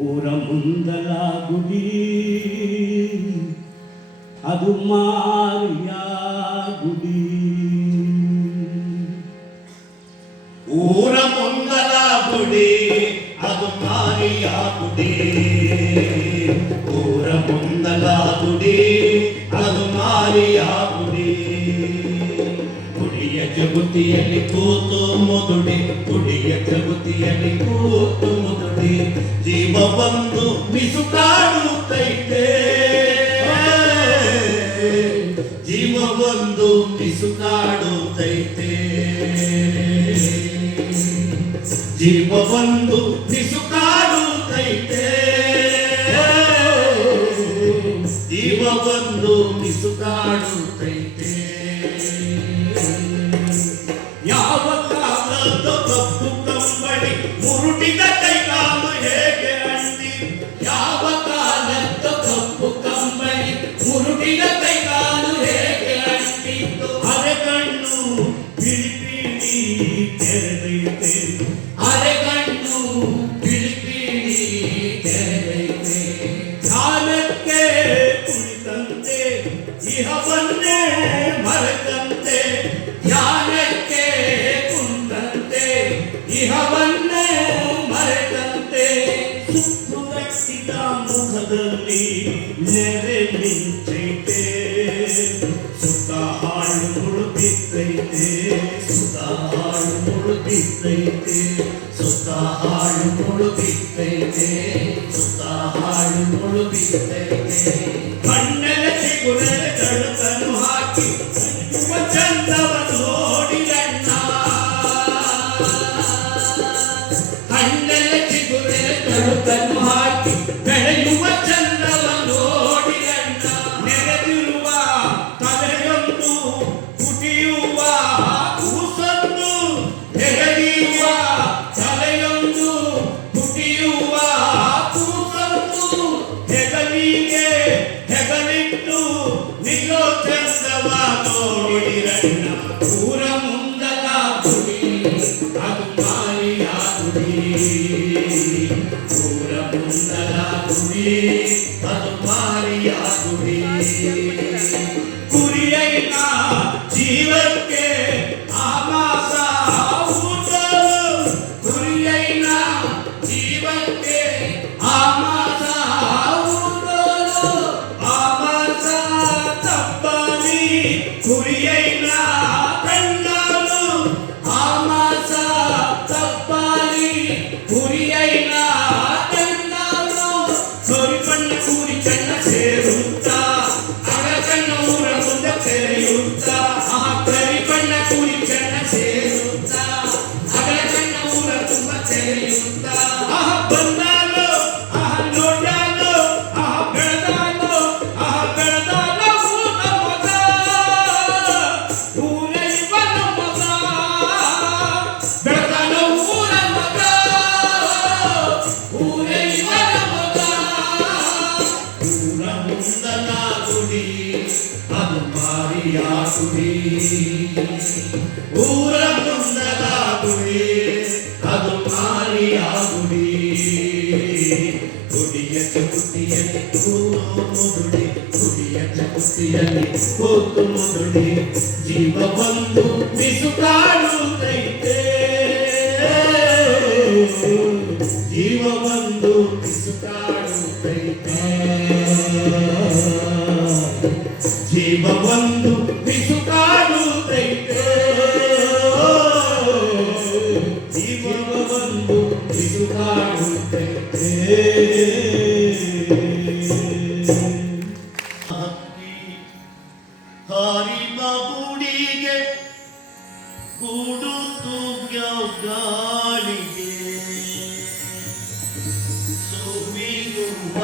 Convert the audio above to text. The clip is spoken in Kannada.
ಊರ ಮುಂದಲ ಗುಡಿ ಅದು ಮಾರಿಯ ಗುಡಿ. ಊರ ಮುಂದಲ ಗುಡಿ ಅದು ಮಾರಿಯ ಗುಡಿ. ಊರ ಮುಂದಲ ಗುಡಿ ಅದು ಮಾರಿಯ ಗುಡಿ. ಗುಡಿಯ ಜಗುತಿಯಲ್ಲಿ ಕೂತು ಮುದುಡಿ, ಗುಡಿಯ ಜಗುತಿಯಲ್ಲಿ ಕೂತು ಮುದುಡಿ, ಜೀವ ಬಂದು ಮಿಸುಕಾಡುತ್ತೈತೆ. ಜೀವ ಬಂದು ಮಿಸುಕಾಡುತ್ತೈತೆ. ಜೀವ ಬಂದು ಮಿಸುಕಾಡುತ್ತೈತೆ. ಜೀವ ಬಂದು ಮಿಸುಕಾಡುತ್ತೈತೆ. ಯಾವ ಕಾಲದ ಕಪ್ಪು ಕಂಬಳಿ ಮುರುಟಿದ ಕೈಕಾಲು ಹೇಗೆ ಅಂಡಿ. ಯಾವ ಕಾಲದ ಕಪ್ಪು ಕಂಬಳಿ ಮುರುಟಿದ ಕೈಕಾಲು ಹೇಗೆ ಅಂಟಿದ್ದು. ಅರೆಗಣ್ಣು ಬಿಳಿ ಬಿಳಿ ತೆರೆದೈತೆ. ಅರೆಗಣ್ಣು ಬಿಳಿ ಬಿಳಿ ತೆರೆದೈತೆ. ಧ್ಯಾನಕ್ಕೆ ಕುಳಿತಂತೆ ಇಹವನ್ನೇ ಮರೆತಂತೆ. ಧ್ಯಾನಕ್ಕೆ ಕುಂತಂತೆ ಇಹವನ್ನೇ ಮರೆತಂತೆ. ಸುತ್ತುಗಟ್ಟಿದ ಮುಖದಲ್ಲಿ ನೆರೆ ಮಿಂಚೈತೆ. ಸುತ್ತ ಹಾಳು ಮುಳುಗಿತ್ತೈತೆ. ಸುತ್ತ ಹಾಳು ಮುಳುಗಿತ್ತೈತೆ. ಸುತ್ತ ಹಾಳು ಮುಳುಗಿತ್ತೈತೆ. ಸುತ್ತ ಹಾಳು ಮುಳುಗಿತ್ತೈತೆ. ಕಣ್ಣೆಲ್ಲ ಚಿಗುರೆಲೆ ಕಳುಕನ್ನು ಹಾಕಿ ಯುವ ಚಂದವನ್ನು ನೋಡಿದಣ್ಣ. ಕಣ್ಣೆಲ್ಲ ಚಿಗುರೆಲೆ ಕಳುಕನ್ನು ಹಾಕಿ ಬೆಳೆಯುವ ಚಂದವನ್ನು ನೋಡಿದಣ್ಣ. ನೆರೆದಿರುವ ತಲೆಯೊಂದು ಪುಟಿಯುವ ಕೂಸೊಂದು. ನೆರೆದಿರುವ ತಲೆಯೊಂದು ಪುಟಿಯುವ ಕೂಸೊಂದು. ಹೆಗಲಿಗೆ ಹೆಗಲಿಟ್ಟು ನಿಲ್ಲೋ ಚಂದವ ನೋಡಿರಣ್ಣ. ಊರ ಮುಂದಲ ಗುಡಿ ಅದು ಮಾರಿಯ ಗುಡಿ. ಊರ ಮುಂದಲ ಗುಡಿ ಅದು ಮಾರಿಯ ಗುಡಿ. ಕುರಿಯೈನ ಜೀವಕ್ಕೆ ಆಮಾಸ ಊಟಲು. ಕುರಿಯೈನ ಜೀವಕ್ಕೆ ಆಮಾಸ ಊಟಲು. ಆಮಾಸ ತಪ್ಪಲಿ ಕುರಿಯೈನ ಕಣ್ಣಲು. ಆಮಾಸ ತಪ್ಪಲಿ ಕುರಿಯೈನ ಕಣ್ಣಲು. ಸೋರಿಪಣ್ಣ ಕೂರಿ ಚೆನ್ನ ಸೇರುತ್ತ ಅಗಕಣ್ಣ ಊರ ಮುಂದೆ ತೆರೆಯುತ್ತ. ಕರಿಪಣ್ಣ ಕೂರಿ ಚೆನ್ನ ಸೇರುತ್ತ ಅಗಕಣ್ಣ ಊರ ತುಂಬ ತೆರೆಯುತ್ತ. ಬಂದಾಲು ನೋಡ್ಯಾಲು ಬೆಳೆದಾಲು ಬೆಳೆದಾಲು ಊರ ಮಗ. ಊರ ಇವನ ಮಗ ಬೆಳೆದಾಲ ಊರ ಮಗ. ಊರ ಇವನ ಮಗ. ಊರ ಮುಂದಲ ಗುಡಿ ಅದು ಮಾರಿಯ ಗುಡಿ. ಊರ ಮುಂದಲ ಗುಡಿ ಅದು ಮಾರಿಯ ಗುಡಿ. ಗುಡಿಯ ಚಕುತಿಯಲ್ಲಿ ಕೂತು ಮುದುಡಿ, ಗುಡಿಯ ಚಕುತಿಯಲ್ಲಿ ಕೂತು ಮುದುಡಿ, ಜೀವ ಬಂದು ಮಿಸುಕಾಡುತ್ತೈತೆ. ಜೀವ ಬಂದು ಮಿಸುಕಾಡುತ್ತೈತೆ. ಜೀವ ಬಂದು ಮಿಸುಕಾಡುತ್ತೈತೆ. ಜೀವ ಬಂದು ಮಿಸುಕಾಡುತ್ತೈತೆ. ಹಾರಿಬ ಗುಡಿಗೆ ಕೂಡುತ್ತು ಗಾಳಿಗೆ. ಸುವಿಯುವ